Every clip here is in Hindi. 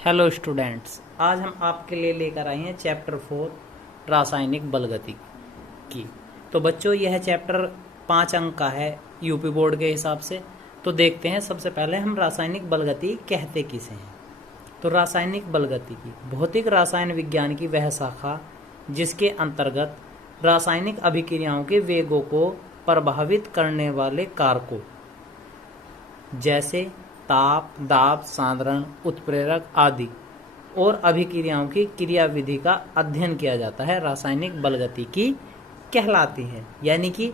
हेलो स्टूडेंट्स, आज हम आपके लिए लेकर आए हैं चैप्टर 4 रासायनिक बलगति की। तो बच्चों, यह चैप्टर 5 अंक का है यूपी बोर्ड के हिसाब से। तो देखते हैं, सबसे पहले हम रासायनिक बलगति कहते किसे हैं। तो रासायनिक बलगति की भौतिक रसायन विज्ञान की वह शाखा जिसके अंतर्गत रासायनिक अभिक्रियाओं के वेगों को प्रभावित करने वाले कारकों जैसे ताप, दाब, सांद्रण, उत्प्रेरक आदि और अभिक्रियाओं की क्रियाविधि का अध्ययन किया जाता है, रासायनिक बलगति की कहलाती है। यानी कि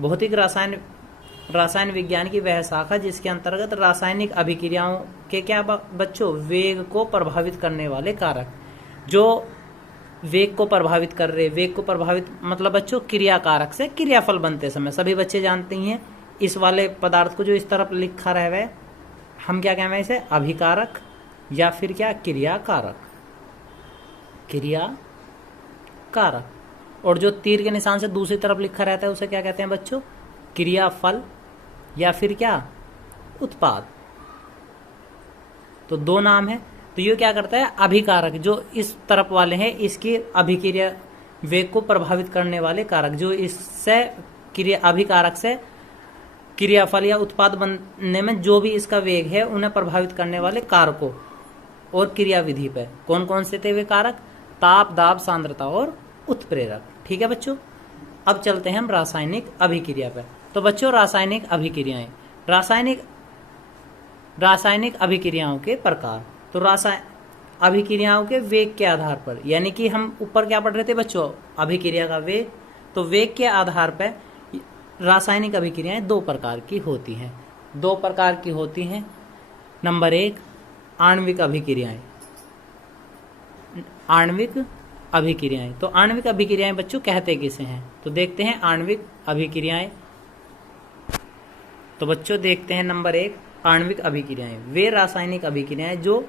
भौतिक रसायन विज्ञान की वह शाखा जिसके अंतर्गत रासायनिक अभिक्रियाओं के क्या बच्चों वेग को प्रभावित करने वाले कारक, जो वेग को प्रभावित कर रहे, वेग को प्रभावित मतलब बच्चों क्रिया कारक से क्रियाफल बनते समय सभी बच्चे जानते ही हैं। इस वाले पदार्थ को जो इस तरफ लिखा रहा है हम क्या कहें इसे, अभिकारक या फिर क्या क्रिया कारक। और जो तीर के निशान से दूसरी तरफ लिखा रहता है उसे क्या कहते हैं बच्चों, क्रियाफल या फिर क्या उत्पाद। तो दो नाम है। तो ये क्या करता है, अभिकारक जो इस तरफ वाले हैं इसकी अभिक्रिया वेग को प्रभावित करने वाले कारक, जो इससे अभिकारक से क्रियाफल या उत्पाद बनने में जो भी इसका वेग है उन्हें प्रभावित करने वाले कारकों और क्रियाविधि पे कौन कौन से थे वे कारक, ताप, दाब, सांद्रता और उत्प्रेरक। ठीक है बच्चों, अब चलते हैं हम रासायनिक अभिक्रिया पे। तो बच्चों, रासायनिक अभिक्रियाएं, रासायनिक अभिक्रियाओं के प्रकार। तो अभिक्रियाओं के वेग के आधार पर, यानी कि हम ऊपर क्या पढ़ रहे थे बच्चों, अभिक्रिया का वेग। तो वेग के आधार पर रासायनिक अभिक्रियाएं दो प्रकार की होती हैं। नंबर 1, आणविक अभिक्रियाएं। तो आणविक अभिक्रियाएं बच्चों कहते किसे हैं, तो देखते हैं आणविक अभिक्रियाएं। तो बच्चों देखते हैं नंबर 1, आणविक अभिक्रियाएं वे रासायनिक अभिक्रियाएं जो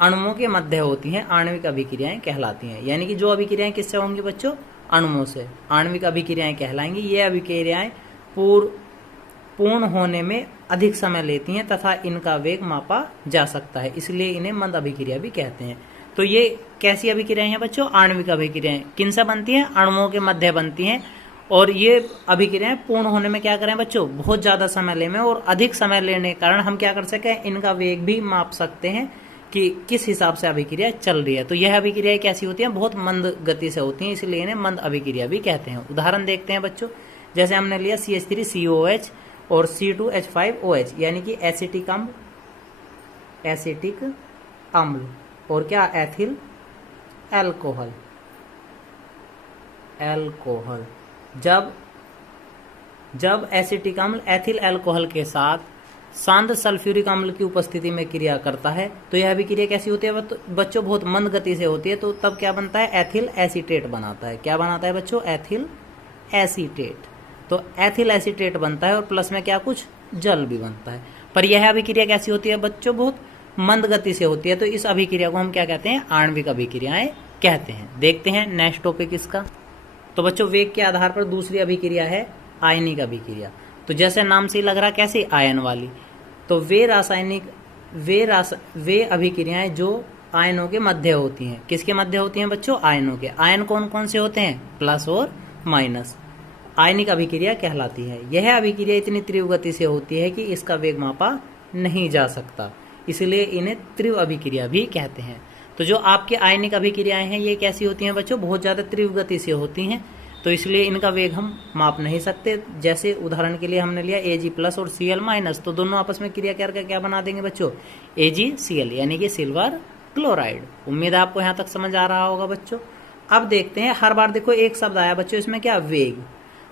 अणुओं के मध्य होती हैं, आणविक अभिक्रियाएं कहलाती हैं। यानी कि जो अभिक्रियाएं किससे होंगी बच्चों, अणुओं से आणविक अभिक्रियाएं कहलाएंगी। ये अभिक्रियाएं पूर्ण होने में अधिक समय लेती हैं तथा इनका वेग मापा जा सकता है, इसलिए इन्हें मंद अभिक्रिया भी कहते हैं। तो ये कैसी अभिक्रियाएं हैं बच्चों, आणविक अभिक्रियाएं। किनसे बनती हैं, अणुओं के मध्य बनती हैं। और ये अभिक्रियाएं पूर्ण होने में क्या करें बच्चों, बहुत ज्यादा समय लेने और अधिक समय लेने के कारण हम क्या कर सके, इनका वेग भी माप सकते हैं कि किस हिसाब से अभिक्रिया चल रही है। तो यह अभिक्रियाएं कैसी होती हैं, बहुत मंद गति से होती हैं, इसलिए इन्हें मंद अभिक्रिया भी कहते हैं। उदाहरण देखते हैं बच्चों, जैसे हमने लिया CH3COH और C2H5OH, यानी कि एसिटिक अम्ल और क्या एथिल अल्कोहल। जब एसिटिक अम्ल एथिल अल्कोहल के साथ सांद्र सल्फ्यूरिक अम्ल की उपस्थिति में क्रिया करता है तो यह भी क्रिया कैसी होती है बच्चों, बहुत मंद गति से होती है। तो तब क्या बनता है, एथिल एसीटेट बनाता है। क्या बनाता है बच्चों, एथिल एसीटेट। तो एथिल एसीटेट बनता है और प्लस में क्या कुछ जल भी बनता है। पर यह अभिक्रिया कैसी होती है बच्चों, बहुत मंद गति से होती है। तो इस अभिक्रिया को हम क्या कहते हैं, आणविक अभिक्रियाएं कहते हैं। देखते हैं नेक्स्ट टॉपिक इसका। तो बच्चों, वेग के आधार पर दूसरी अभिक्रिया है आयनिक अभिक्रिया। तो जैसे नाम से लग रहा कैसे, आयन वाली। तो वे अभिक्रियाएं जो आयनों के मध्य होती हैं। किसके मध्य होती हैं बच्चों, आयनों के। आयन कौन कौन से होते हैं, प्लस और माइनस। आयनिक अभिक्रिया कहलाती है। यह अभिक्रिया इतनी तीव्र गति से होती है कि इसका वेग मापा नहीं जा सकता, इसलिए इन्हें तीव्र अभिक्रिया भी कहते हैं। तो जो आपके आयनिक अभिक्रियाएं हैं ये कैसी होती हैं बच्चों, बहुत ज्यादा तीव्र गति से होती हैं, तो इसलिए इनका वेग हम माप नहीं सकते। जैसे उदाहरण के लिए हमने लिया Ag+ और Cl-, तो दोनों आपस में क्रिया करके क्या बना देंगे बच्चों, AgCl, यानी कि सिल्वर क्लोराइड। उम्मीद है आपको यहाँ तक समझ आ रहा होगा बच्चों। अब देखते हैं, हर बार देखो एक शब्द आया बच्चों इसमें, क्या, वेग।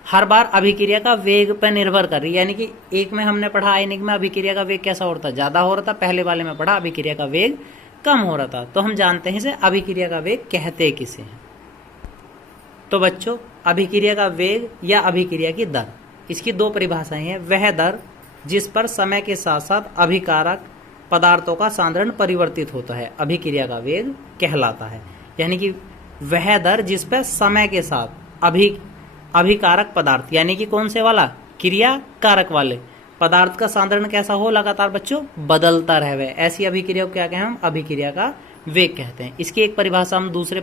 हर बार अभिक्रिया का वेग पर निर्भर कर रही है। यानी कि एक में हमने पढ़ा आयनिक में अभिक्रिया का वेग कैसा हो रहा था, ज्यादा हो रहा था। पहले वाले में पढ़ा अभिक्रिया का वेग कम हो रहा था। तो हम जानते हैं इसे अभिक्रिया का वेग कहते किसे हैं। तो बच्चों, अभिक्रिया का वेग या अभिक्रिया की दर, इसकी दो परिभाषाएं हैं। वह दर जिस पर समय के साथ साथ अभिकारक पदार्थों का सांद्रण परिवर्तित होता है, अभिक्रिया का वेग कहलाता है। यानी कि वह दर जिस पर समय के साथ अभिकारक पदार्थ, यानी कि कौन से वाला, क्रिया कारक वाले पदार्थ का सांद्रण कैसा हो, लगातार बच्चों बदलता रहे, ऐसी अभिक्रिया को क्या कहें हम, अभिक्रिया का वेग कहते हैं। इसकी एक परिभाषा हम दूसरे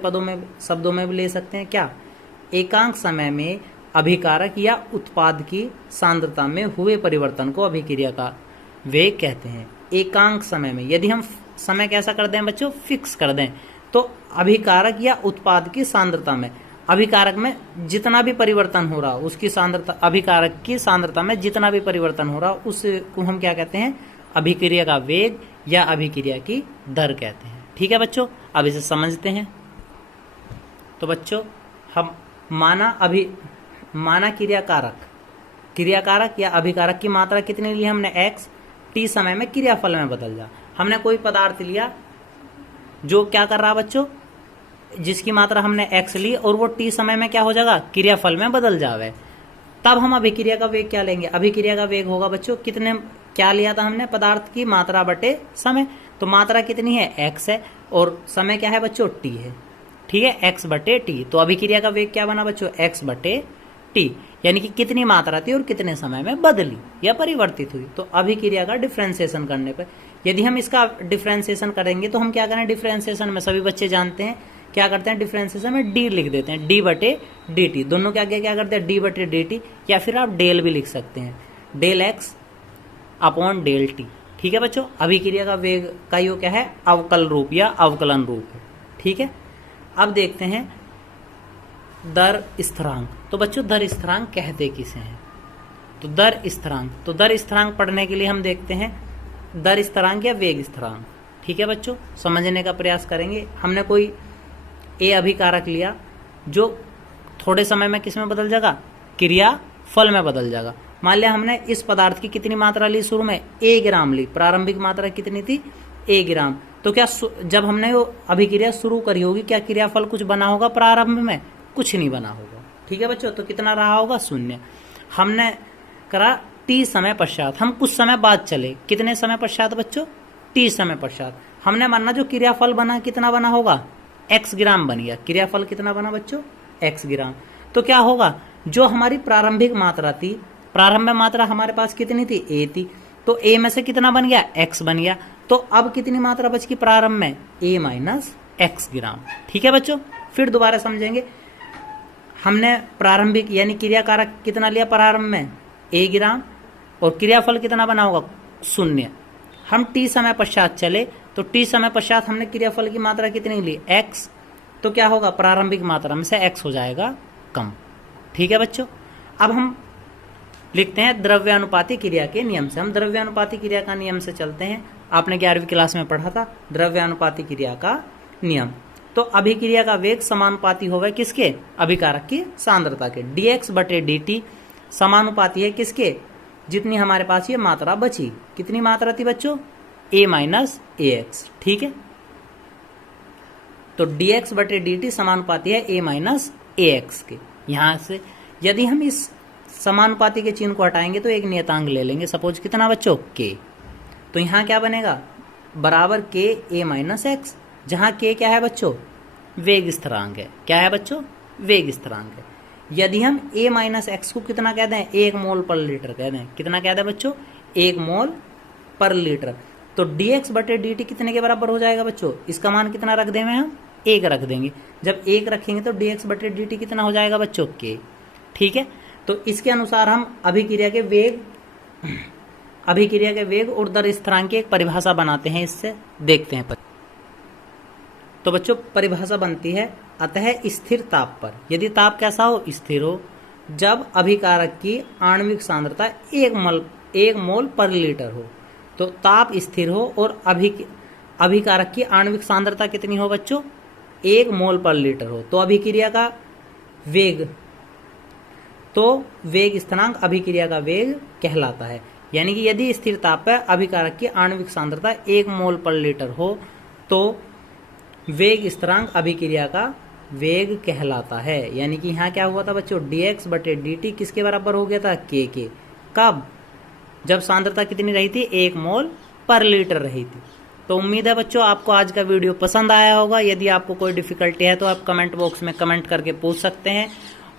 शब्दों में भी ले सकते हैं। क्या? एकांक समय में अभिकारक या उत्पाद की सांद्रता में हुए परिवर्तन को अभिक्रिया का वेग कहते हैं। एकांक समय में, यदि हम समय कैसा कर दें बच्चों, फिक्स कर दें, तो अभिकारक या उत्पाद की सांद्रता में, अभिकारक में जितना भी परिवर्तन हो रहा उसकी सांद्रता, अभिकारक की सांद्रता में जितना भी परिवर्तन हो रहा उसको हम क्या कहते हैं, अभिक्रिया का वेग या अभिक्रिया की दर कहते हैं। ठीक है बच्चों, अब इसे समझते हैं। तो बच्चों हम माना क्रियाकारक या अभिकारक की मात्रा कितनी ली हमने, x, t समय में क्रियाफल में बदल जा। हमने कोई पदार्थ लिया जो क्या कर रहा बच्चों, जिसकी मात्रा हमने x ली और वो t समय में क्या हो जाएगा, क्रियाफल में बदल जावे, तब हम अभिक्रिया का वेग क्या लेंगे। अभिक्रिया का वेग होगा बच्चों कितने, क्या लिया था हमने, पदार्थ की मात्रा बटे समय। तो मात्रा कितनी है, x है, और समय क्या है बच्चों, t है। ठीक है, x बटे t। तो अभिक्रिया का वेग क्या बना बच्चों, x बटे t, यानी कि कितनी मात्रा थी और कितने समय में बदली या परिवर्तित हुई। तो अभिक्रिया का डिफरेंशिएशन करने पर, यदि हम इसका डिफरेंशिएशन करेंगे तो हम क्या करें, डिफरेंशिएशन में सभी बच्चे जानते हैं क्या करते हैं, डिफरेंशिएशन में d लिख देते हैं, d बटे dt। दोनों के आगे क्या करते हैं, d बटे dt, या फिर आप डेल भी लिख सकते हैं, del x upon del t। ठीक है बच्चों, अभिक्रिया का वेग का योग क्या है, अवकल रूप या अवकलन रूप है। ठीक है, अब देखते हैं दर स्थिरांक। तो बच्चों दर स्थिरांक कहते किसे हैं, तो दर स्थिरांक पढ़ने के लिए हम देखते हैं दर स्थिरांक या वेग स्थिरांक। ठीक है बच्चों, समझने का प्रयास करेंगे। हमने कोई ए अभिकारक लिया जो थोड़े समय में किस में बदल जाएगा, क्रिया फल में बदल जाएगा। मान लिया हमने इस पदार्थ की कितनी मात्रा ली, शुरू में a ग्राम ली, प्रारंभिक मात्रा कितनी थी, a ग्राम। तो क्या जब हमने वो अभिक्रिया शुरू करी होगी, क्या क्रियाफल कुछ बना होगा प्रारंभ में, कुछ नहीं बना होगा। ठीक है बच्चों, तो कितना रहा होगा, 0। हमने करा t समय पश्चात, हम कुछ समय बाद चले, कितने समय पश्चात बच्चों, t समय पश्चात। हमने माना जो क्रियाफल बना कितना बना होगा, x ग्राम बन गया। क्रियाफल कितना बना बच्चों, x ग्राम। तो क्या होगा, जो हमारी प्रारंभिक मात्रा थी, प्रारंभ में मात्रा हमारे पास कितनी थी, a थी, तो a में से कितना बन गया, x बन गया। तो अब कितनी मात्रा बच गई प्रारंभ में, a माइनस x ग्राम। ठीक है बच्चों, फिर दोबारा समझेंगे। हमने प्रारंभिक यानी क्रियाकारक कितना लिया प्रारंभ में, a ग्राम, और क्रियाफल कितना बना होगा, 0। हम t समय पश्चात चले, तो t समय पश्चात हमने क्रियाफल की मात्रा कितनी ली, x। तो क्या होगा, प्रारंभिक मात्रा में से x हो जाएगा कम। ठीक है बच्चों, अब हम लिखते हैं द्रव्यानुपाती क्रिया के नियम से। हम द्रव्यानुपाती क्रिया का नियम से चलते हैं। आपने 11वीं क्लास में पढ़ा था द्रव्यानुपाती क्रिया का नियम। तो अभिक्रिया का वेग समानुपाती होगा किसके, अभिकारक की सांद्रता के। dx बटे dt समानुपाती है किसके, जितनी हमारे पास ये मात्रा बची। कितनी मात्रा थी बच्चों, a माइनस ax। ठीक है, तो dx बटे dt समानुपाती है a माइनस ax के। यहां से यदि हम इस समानुपाती के चिन्ह को हटाएंगे तो एक नियतांक ले लेंगे, सपोज कितना बच्चों, k। तो यहाँ क्या बनेगा, बराबर k a माइनस x, जहां k क्या है बच्चों, वेग स्थिरांक है। क्या है बच्चों, वेग स्थिरांक है। यदि हम a माइनस एक्स को कितना कह दें, 1 मोल पर लीटर कह दें, कितना कह दें बच्चों, 1 मोल पर लीटर, तो dx बटे dt कितने के बराबर हो जाएगा बच्चों, इसका मान कितना रख देंगे हम, 1 रख देंगे। जब 1 रखेंगे तो dx बटे dt कितना हो जाएगा बच्चों, k। ठीक है, तो इसके अनुसार हम अभिक्रिया के वेग और दर स्थिरांक की एक परिभाषा बनाते हैं। इससे देखते हैं। तो बच्चों परिभाषा बनती है, अतः स्थिर ताप पर, यदि ताप कैसा हो, स्थिर हो, जब अभिकारक की आणविक सांद्रता 1 मोल पर लीटर हो, तो ताप स्थिर हो और अभिकारक की आणविक सांद्रता कितनी हो बच्चों, 1 मोल पर लीटर हो, तो अभिक्रिया का वेग, तो वेग स्थिरांक अभिक्रिया का वेग कहलाता है। यानी कि यदि स्थिर ताप पर अभिकारक की आणविक सांद्रता 1 मोल पर लीटर हो तो वेग स्थिरांक अभिक्रिया का वेग कहलाता है। यानी कि यहाँ क्या हुआ था बच्चों, dx बटे dt किसके बराबर हो गया था, k के। कब, जब सांद्रता कितनी रही थी, 1 मोल पर लीटर रही थी। तो उम्मीद है बच्चों आपको आज का वीडियो पसंद आया होगा। यदि आपको कोई डिफिकल्टी है तो आप कमेंट बॉक्स में कमेंट करके पूछ सकते हैं,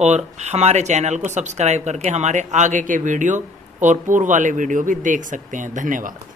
और हमारे चैनल को सब्सक्राइब करके हमारे आगे के वीडियो और पूर्व वाले वीडियो भी देख सकते हैं। धन्यवाद।